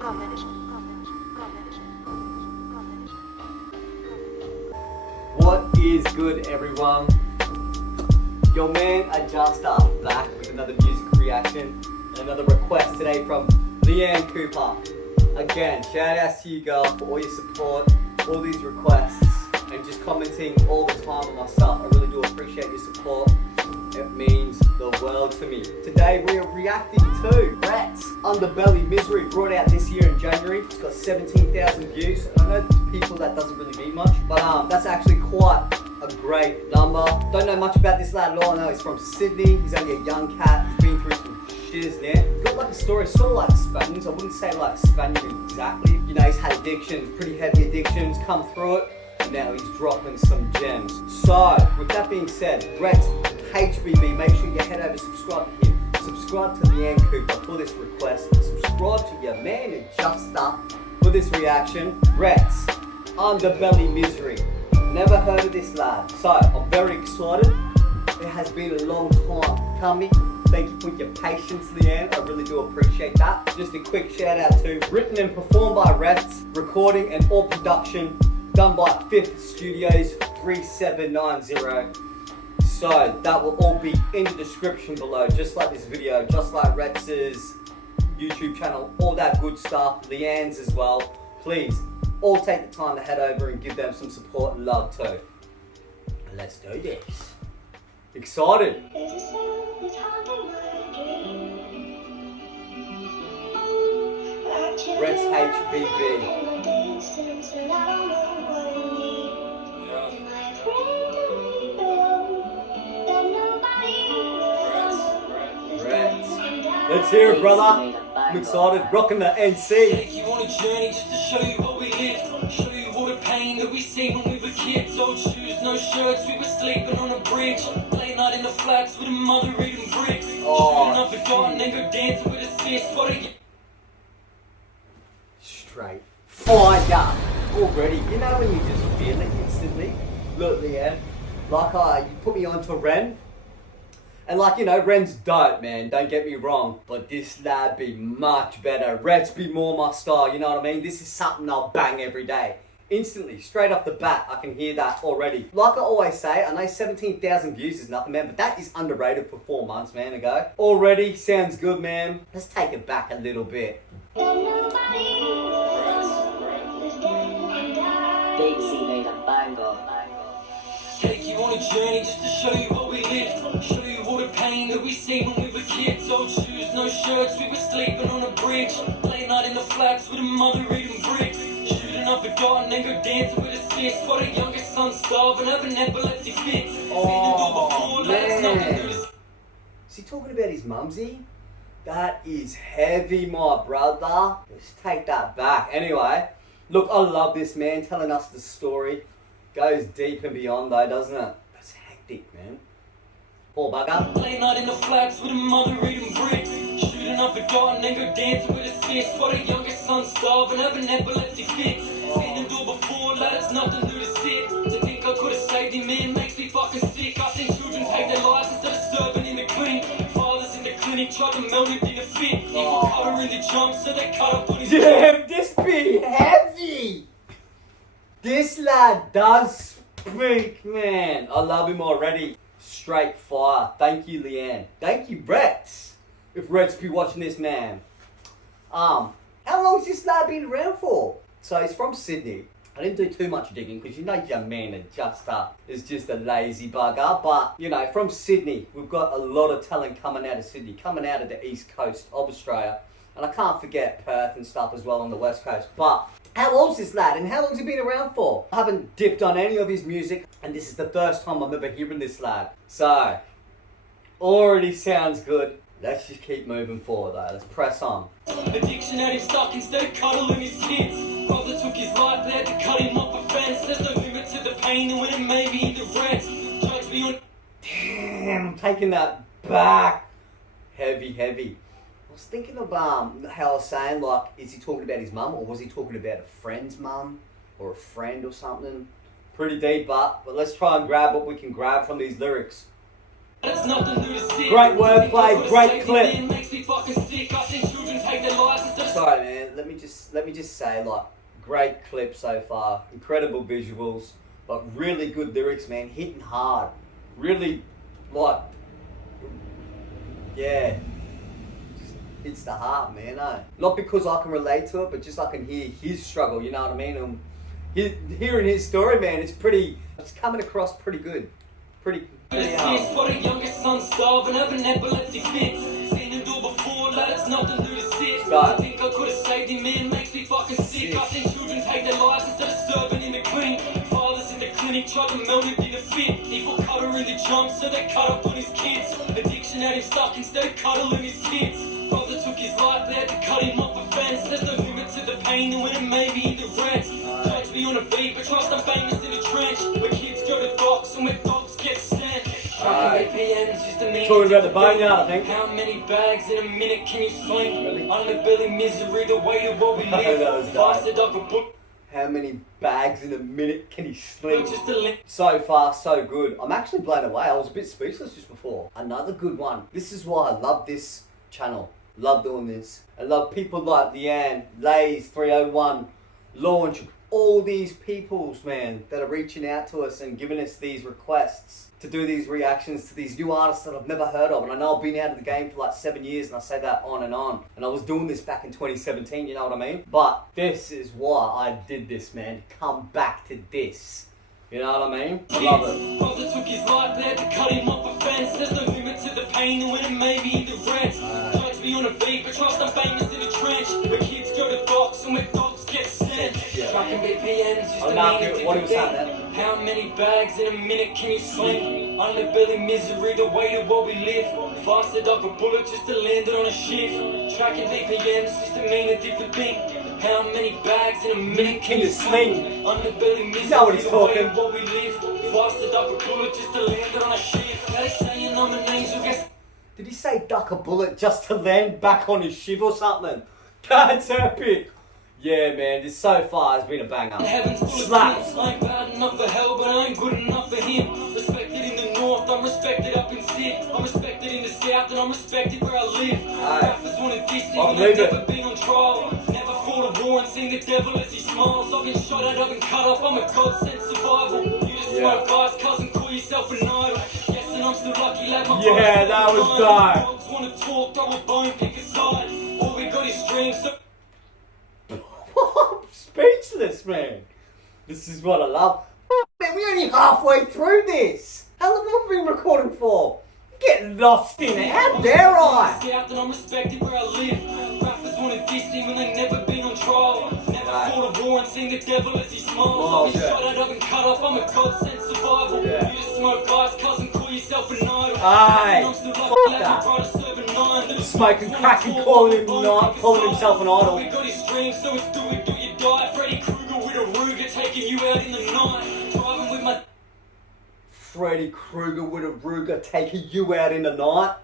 What is good, everyone? Your man Adjuster back with another music reaction, another request today from Leanne Cooper. Again, shout outs to you girl for all your support, all these requests, and just commenting all the time on my stuff. I really do appreciate your support. It means the world to me. Today we are reacting to RETZ Underbelly Misery, brought out this year in January. It's got 17,000 views. I know to people that doesn't really mean much, but that's actually quite a great number. Don't know much about this lad at all. I know he's from Sydney. He's only a young cat. He's been through some shiz now. He's got like a story sort of like Spaniards. I wouldn't say like Spaniard exactly. You know, he's had addictions, pretty heavy addictions, come through it. Now he's dropping some gems. So, with that being said, RETZ HBB, make sure you head over, subscribe to him. Subscribe to Leanne Cooper for this request. Subscribe to your man Adjuster for this reaction. RETZ Underbelly Misery. Never heard of this lad. So, I'm very excited. It has been a long time coming. Thank you for your patience, Leanne. I really do appreciate that. Just a quick shout out to written and performed by RETZ, recording and all production done by 5th Studios 3790. So that will all be in the description below, just like this video, just like RETZ's YouTube channel, all that good stuff, Leanne's as well. Please, all take the time to head over and give them some support and love too. Let's do this. Excited. RETZ HBB. Let's hear it, brother. I'm excited. Rocking the NC. Take you on a journey just to show you what we lived. Show you all the pain that we seen when we were kids. Old shoes, no shirts, we were sleeping on a bridge. Late night in the flats with a mother eating bricks. Shooting up a garden and go dancing with a sis. What a... Straight fire already. You know when you just feel it instantly? Look, Leanne, like you put me onto Ren. And like, you know, Ren's dope, man, don't get me wrong. But this lad be much better. RETZ be more my style, you know what I mean? This is something I'll bang every day. Instantly, straight off the bat, I can hear that already. Like I always say, I know 17,000 views is nothing, man, but that is underrated for 4 months, man, ago. Already sounds good, man. Let's take it back a little bit. Take you on a journey just to show you what we lived. Show you all the pain that we seen when we were kids. Old shoes, no shirts, we were sleeping on a bridge. Late night in the flats with a mother eating bricks. Shooting up a garden and go dancing with a sis. While the youngest son starving, having epilepsy fits. Oh, man. Is he talking about his mumsy? That is heavy, my brother. Let's take that back. Anyway, look, I love this man telling us the story. Goes deep and beyond though, doesn't it? That's hectic, man. Poor bugger. Late night in the flats with a mother eating bricks. Shooting up a garden and go dancing with a sis. While the youngest son starving, having epilepsy fits. Seen him do before, lad, it's nothing new to sit. To think I could have saved him, man, makes me fucking sick. I've seen children take their lives instead of serving in the clinic. Fathers in the clinic tried to melt him in a fit. Even cutter in the jump, so they cut up on his damn, this be heavy. This lad does speak, man. I love him already. Straight fire. Thank you, Leanne. Thank you, RETZ. If RETZ be watching this, man. How long's this lad been around for? So he's from Sydney. I didn't do too much digging because you know your man Adjuster is just a lazy bugger. But, you know, from Sydney, we've got a lot of talent coming out of Sydney, coming out of the east coast of Australia. And I can't forget Perth and stuff as well on the west coast. But how old's this lad and how long's he been around for? I haven't dipped on any of his music and this is the first time I'm ever hearing this lad. So, already sounds good. Let's just keep moving forward though. Let's press on. Addiction had him stuck instead of cuddling his kids. Brother took his life, they had to cut him off a fence. There's no limit to the pain and when it may be the RETZ. Judge me on... Damn, I'm taking that back. Heavy. I was thinking of how I was saying, like, is he talking about his mum or was he talking about a friend's mum or a friend or something? Pretty deep, but let's try and grab what we can grab from these lyrics. Great wordplay, great clip. Sorry man, let me just let me just say, like, great clip so far, incredible visuals, but really good lyrics, man, hitting hard, really, like, yeah, just hits the heart, man, Not because I can relate to it, but just I can hear his struggle, you know what I mean? Hearing his story, man, it's coming across pretty good, pretty For the youngest son starving, having epileptic fits. Seen him do it before, like it's nothing new to sit. I think I could've saved him, man, makes me fucking sick. I've seen children take their lives instead of serving in the clinic. Fathers in the clinic tried to melt him in a fit. He put cutter in the jump, so they cut up on his kids. Addiction had him stuck instead of cuddling his kids. Brother took his life, they had to cut him off the fence. There's no limit to the pain, and when it may be in the RETZ. Judge me on a beat, but trust I'm famous in the trench. Where kids go to docs, and where docs get sent. Talking about the boneyard, I think. How many bags in a minute can you sling? Really? Underbelly misery, the way to what we live. Faster dog a book. How many bags in a minute can he sling? So far, so good. I'm actually blown away. I was a bit speechless just before. Another good one. This is why I love this channel. Love doing this. I love people like Leanne, Lays 301, Launch, all these peoples, man, that are reaching out to us and giving us these requests to do these reactions to these new artists that I've never heard of. And I know I've been out of the game for like 7 years, and I say that on. And I was doing this back in 2017, you know what I mean? But this is why I did this, man, to come back to this. You know what I mean? I love it. Brother took his life, they had to cut him off a fence. There's no limit to the pain, and when it may be in the RETZ. Judge me on a beat, but trust I'm famous in the trench. Where kids go to docs, and where dogs get sent. Trucking BPMs used to mean a different thing. How many bags in a minute can you sling? Underbelly misery, the way to what we live. Faster dog a bullet just to land it on a shift. Tracking BPMs used to mean a different thing. How many bags in a minute can you sling? Underbelly misery, know what he's the talking. way to what we live. Faster dog a bullet just to land it on a shift. They saying I'm an angel, guess. Did he say duck a bullet just to land back on his shiv or something? That's epic. Yeah, man, this so far has been a banger. Slaps. I ain't bad enough for hell, but I ain't good enough for him. Respected in the north, I'm respected up in Sid. I'm respected in the south, and I'm respected where I live. Rappers wanna diss me when I've never been on trial. Never fought a war and seen the devil as he smiles. I've been shot at, I've been cut off, I'm a god-sent survival. You just smoke guys, cousin, call yourself an idol. Yes, and I'm still lucky, lad, my yeah, that was dark. Dogs wanna talk, throw a bone, pick a side. All we got is strings, so Speechless, man. This is what I love. Man, we're only halfway through this. How long have we been recording for? Get lost in it. How dare I? South and I'm respected where I live. Rappers wanna diss me when they never been on trial. Never fought a war and seen the devil as he smiles. I've been shot at, I've been cut off, I'm a god-sent survival. You just smoke guys, cousin, call yourself an idol. Aye. Smoking crack and calling himself an idol. We got his strings, so it's do it, do you die. Freddy Krueger with a Ruger taking you out in the night. Driving with my Freddy Krueger with a Ruger taking you out in the night.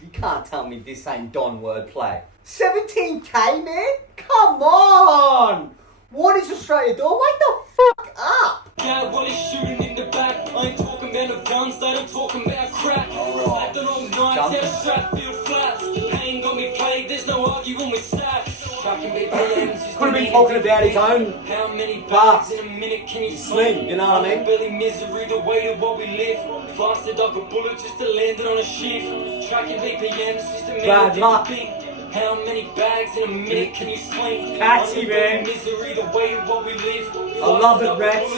You can't tell me this ain't Don wordplay. 17k, man? Come on! What is Australia doing? Wake the fuck up! Yeah, while he's shooting in the back. I ain't talking about no guns, they don't talking about crack. Slapped on all nights, out strap field flats. Pain got me played, there's no arguing with stats. Could have been talking about his own How many parts bags in a minute can you sling, you know what I mean? Underbelly misery, the way to what we live. Faster dog a bullet just to land it on a shift. Tracking BPMs just to mean a different thing. How many bags in a minute can you sling? Catchy, man. Misery, the way to what we live. I love it, Rex.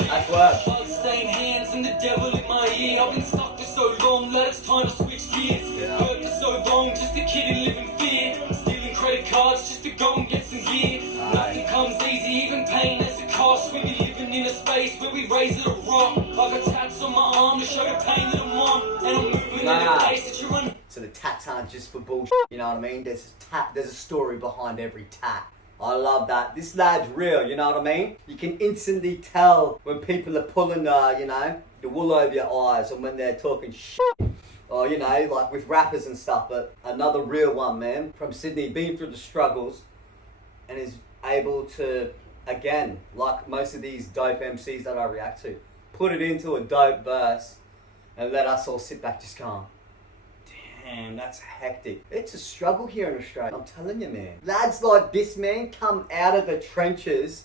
That's work. Bloodstained hands and the devil in my ear. I've been stuck for so long that it's time to switch gears. Hurt for so long, just a kid who live in fear. Stealing credit cards just to go and get some gear. Nothing comes easy, even pain has a cost. We be living in a space where we raise it a rock. I got tats on my arm to show the pain that I'm on. And I'm moving in a place that you're on. So the tats aren't just for bullshit, you know what I mean? There's a story behind every tat. I love that. This lad's real, you know what I mean? You can instantly tell when people are pulling the wool over your eyes and when they're talking shit. Or, you know, like with rappers and stuff. But another real one, man, from Sydney, been through the struggles and is able to, again, like most of these dope MCs that I react to, put it into a dope verse and let us all sit back just going, damn, that's hectic. It's a struggle here in Australia, I'm telling you, man. Lads like this, man, come out of the trenches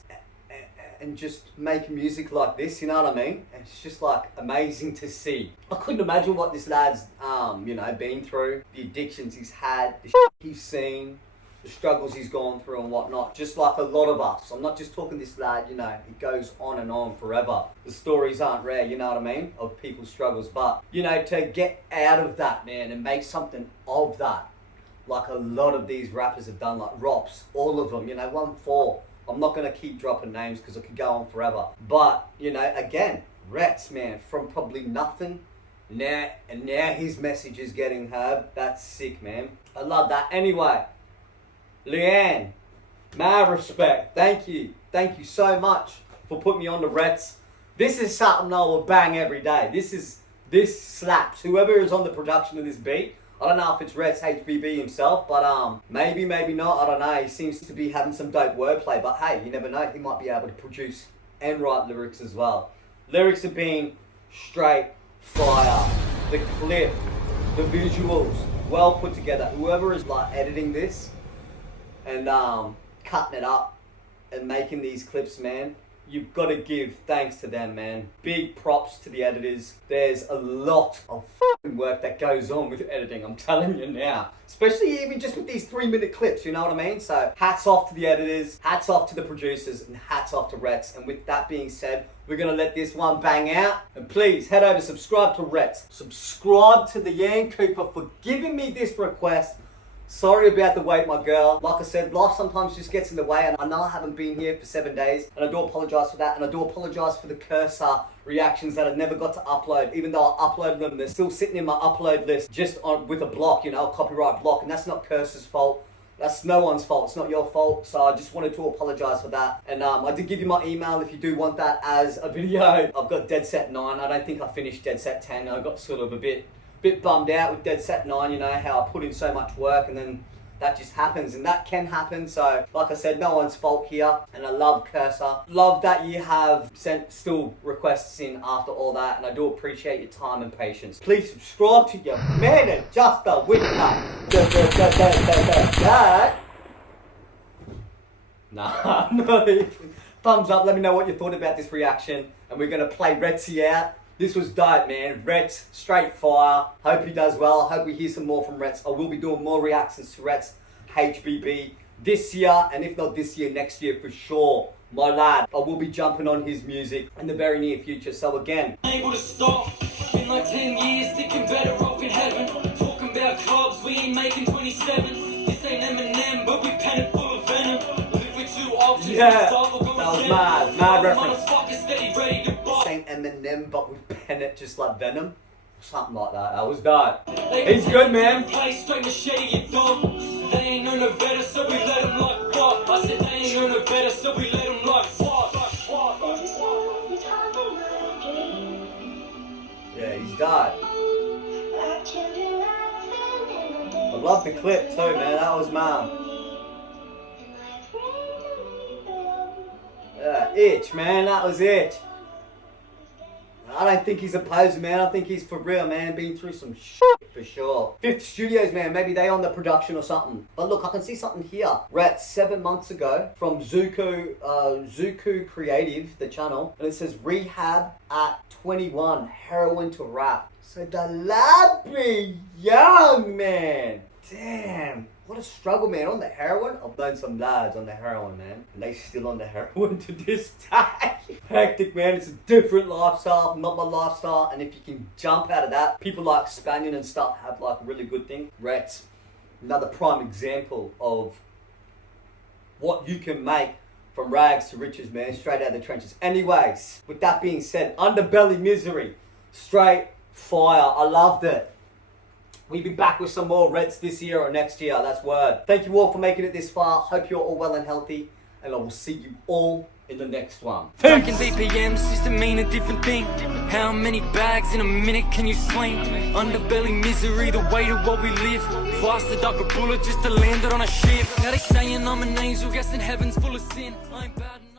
and just make music like this, you know what I mean? And it's just like amazing to see. I couldn't imagine what this lad's, you know, been through, the addictions he's had, the shit he's seen, the struggles he's gone through and whatnot. Just like a lot of us. I'm not just talking this lad, you know, it goes on forever. The stories aren't rare, you know what I mean, of people's struggles. But, you know, to get out of that, man, and make something of that, like a lot of these rappers have done, like Rops, all of them, you know, 1-4. I'm not going to keep dropping names because it could go on forever. But, you know, again, RETZ, man, from probably nothing, now his message is getting heard. That's sick, man. I love that. Anyway, Leanne, mad respect. Thank you. Thank you so much for putting me on the RETZ. This is something I will bang every day. This slaps. Whoever is on the production of this beat, I don't know if it's RETZ HBB himself, but maybe not, I don't know. He seems to be having some dope wordplay, but hey, you never know. He might be able to produce and write lyrics as well. Lyrics have been straight fire. The clip, the visuals, well put together. Whoever is like editing this and cutting it up and making these clips, man, you've got to give thanks to them, man. Big props to the editors. There's a lot of fucking work that goes on with editing, I'm telling you now. Especially even just with these 3-minute clips, you know what I mean? So hats off to the editors, hats off to the producers, and hats off to RETZ. And with that being said, we're going to let this one bang out. And please head over, subscribe to RETZ. Subscribe to the Yan Cooper for giving me this request. Sorry about the wait, my girl. Like I said, life sometimes just gets in the way, and I know I haven't been here for 7 days, and I do apologise for that, and I do apologise for the cursor reactions that I never got to upload. Even though I uploaded them, they're still sitting in my upload list just with a block, you know, a copyright block, and that's not Cursor's fault. That's no one's fault. It's not your fault. So I just wanted to apologise for that. And I did give you my email if you do want that as a video. I've got Dead Set 9. I don't think I finished Dead Set 10. I got sort of a bit bummed out with Dead Set 9, you know, how I put in so much work and then that just happens, and that can happen. So like I said, no one's fault here, and I love Cursor. Love that you have sent still requests in after all that, and I do appreciate your time and patience. Please subscribe to your man adjuster with that. Nah, no. Thumbs up, let me know what you thought about this reaction, and we're gonna play RETZ out. This was dope, man. RETZ, straight fire. Hope he does well. Hope we hear some more from RETZ. I will be doing more reactions to RETZ HBB this year, and if not this year, next year for sure. My lad, I will be jumping on his music in the very near future. So again, able to stop. Been like 10 years, thinking better off in heaven. Talking about clubs, we ain't making 27. This ain't Eminem, but we pen it full of venom. Live with 2 options. yeah, that was mad. Mad reference. This ain't Eminem, but we pen it just like Venom. Something like that. That was dope. He's good, man. They ain't know no better, so we let them like what? I said they ain't know no better, so we let them like what? Yeah, he's dope. I love the clip too, man. That was mad. Yeah, Itch, man. That was Itch. I don't think he's a poser, man. I think he's for real, man. Been through some shit for sure. Fifth Studios, man. Maybe they on the production or something. But look, I can see something here. RETZ 7 months ago from Zuku Creative, the channel. And it says rehab at 21, heroin to rap. So the lad be young, man. Damn. What a struggle, man. On the heroin, I've known some lads on the heroin, man. And they still on the heroin to this day. Hectic, man. It's a different lifestyle, not my lifestyle. And if you can jump out of that, people like Spanian and stuff have like a really good thing. RETZ, another prime example of what you can make from rags to riches, man. Straight out of the trenches. Anyways, with that being said, Underbelly Misery, straight fire. I loved it. We'll be back with some more RETZ this year or next year, that's word. Thank you all for making it this far. Hope you're all well and healthy. And I will see you all in the next one. Tracking BPMs just to mean a different thing. How many bags in a minute can you swing? Underbelly misery, the weight of what we live. Faster duck a bullet just to land it on a ship. Now they saying I'm an angel, guessing heaven's full of sin. I ain't bad enough.